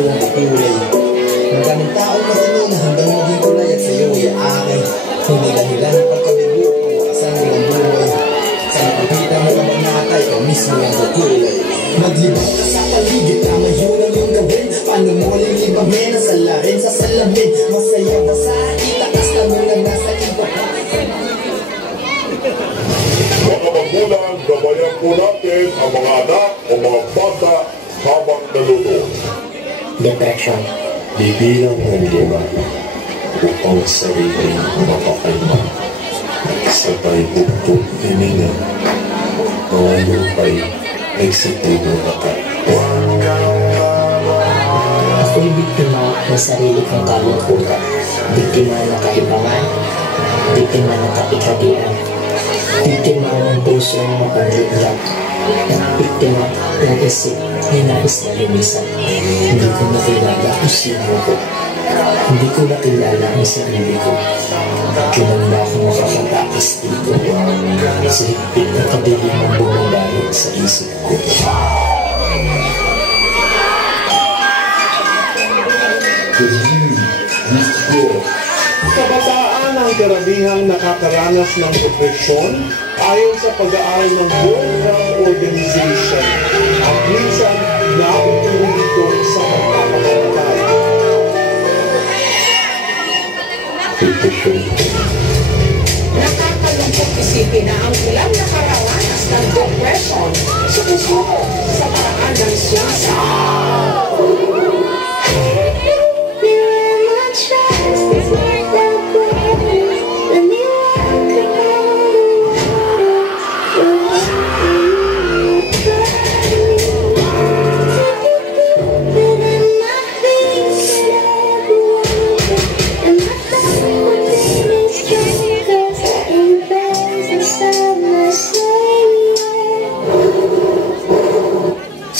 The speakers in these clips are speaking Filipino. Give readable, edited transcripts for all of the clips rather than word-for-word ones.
mismo ang kulay. Ang daming tao na kanina hanggang maging kulay at sa'yo ay akin. Hindi dahilan ng pagkabigo kung wakasan mo ang buhay. Sa nakikita mo ka banata, ikaw mismo ang kulay. Maglibang ka sa paligid, tama yun ang iyong gawin. Paano mo lilibangin ang salarin sa salamin? Masaya ba sa itaas ka mo lang nasa iba? Mga magulang, gabayan po natin ang mga anak o mga bata habang nalulod. Depression. Bibilang ng lima upang sariling mapakalma. Sabay buktok hininga. Mga lupay ay situlo na ka. Ako'y biktima ng sarili kong kalungkutan. Biktima ng kahibangan. Biktima ng kapikadian. Biktima ng puso ng mapanliglang. Biktima ng isip na nais na lumisan. Hindi ko nakilala kung sino ko. Hindi ko nakilala ang sarili ko. Kailan na ako makakatakas dito? Sa higpit na kadilim ang bumabalot sa isip ko. Kabataan ang karamihang nakakaranas ng depresyon ayon sa pag-aaral ng World Health Organization at minsan nakukulong ito sa pagpapakamatay. Nakakalungkot isipin na ang ilang nakaranas ng depression sumusuko sa paraan ng siyansa.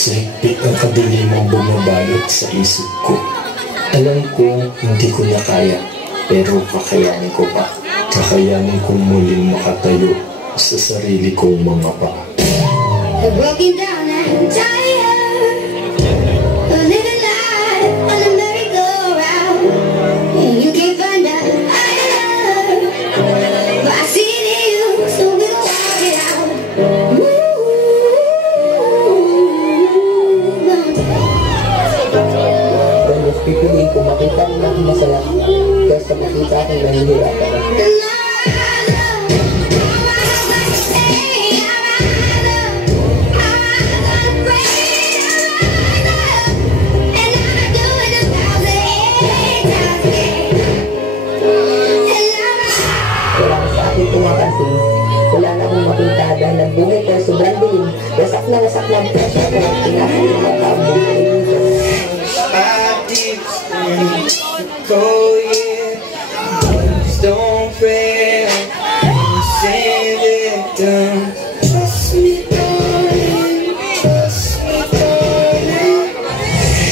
Sa higpit ang kadilimang bumabalot sa isip ko. Alam ko hindi ko na kaya, pero kakayanin ko pa. Kakayanin kong muling makatayo sa sarili kong mga paa. Broken down and tired, living life on a merry-go-round. You can't find a higher, but I see it in you, so we'll walk it out. Kung mas pipiliin ko makita rin natin masaya, kaysa makita akong nahihirapan na. Wala na akong makita dahil nagbungay kaya sobrang dilim. Wasak na presyo ko. Tinasin yung mga kaabong kaibigan. Don't pray, say that trust me, darling, trust me, darling.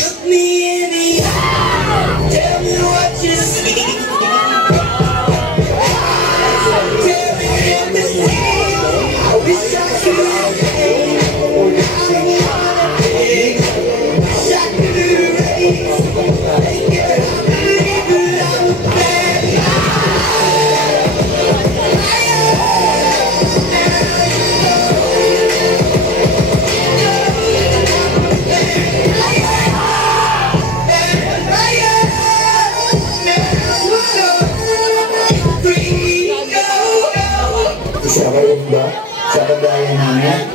Look me in the eye, tell me what you see. Isa kayo ba sa kagaya namin?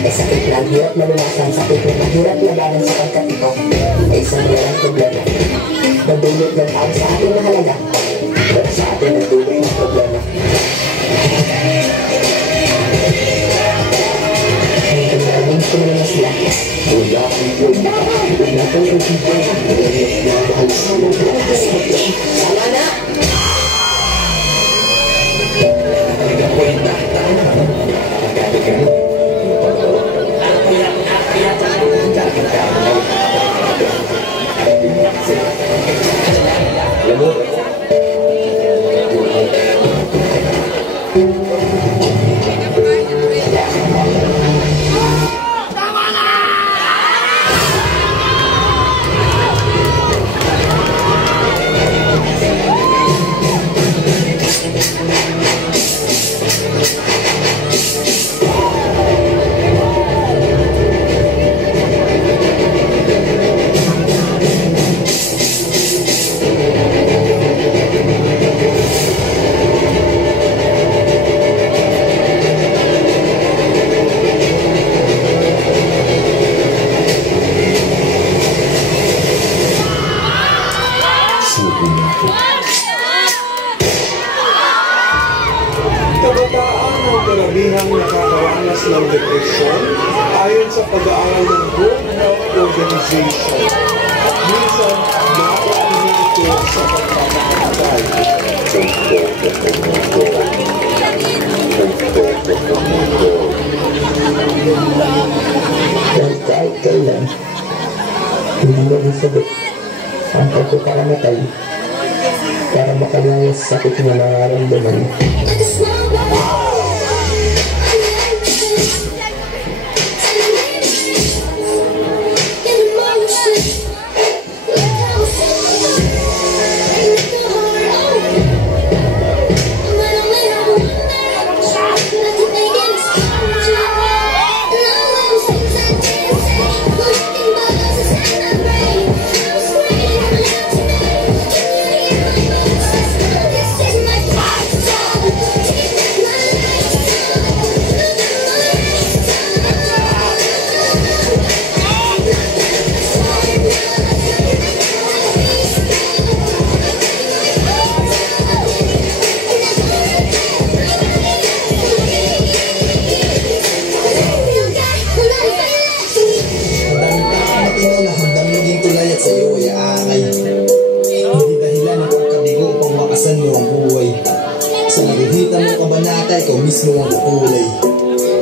Ay sakit lang, hirap malunasan, sakit lang, hirap labanan sa pagkatito. Ay isang walang problema. Nagdulot ng tao sa ating mahalaga, pero sa ating nagdulot ng problema. Ang ko naman sila. Wala akong problema. Wala akong problema. Mahal sa mga Sama na! nagkakwenta. Nagkatigan. Alam mo, Karamihang nakakaranas ng depresyon ayon sa pag-aaral ng World Health Organization at minsan nauuwi ito sa pagpapakamatay. Dahil kahit kailan, hindi mo isagot ang pagkakaramatay para makalaya sa sakit na nararamdaman. Sa naguhitan mo kabanata, ikaw mismo ang kulay.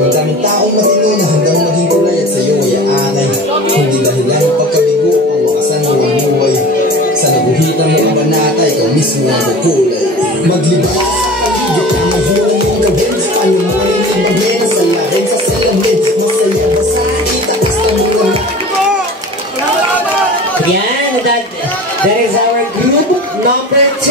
Ang daming taong matino na hanggang maging kulay at sa'yo ay aanay. Hindi dahilan ng pagkabigo ang wakasan mo ang buhay. Sa naguhitan mo kabanata, ikaw mismo ang kulay. Maglibas sa paligid ang mahirang mong gawin. Paano mo rin ibagay sa larin sa salamin? Masaya ba sa itaas na mo lang? Yan, that is our group number 2.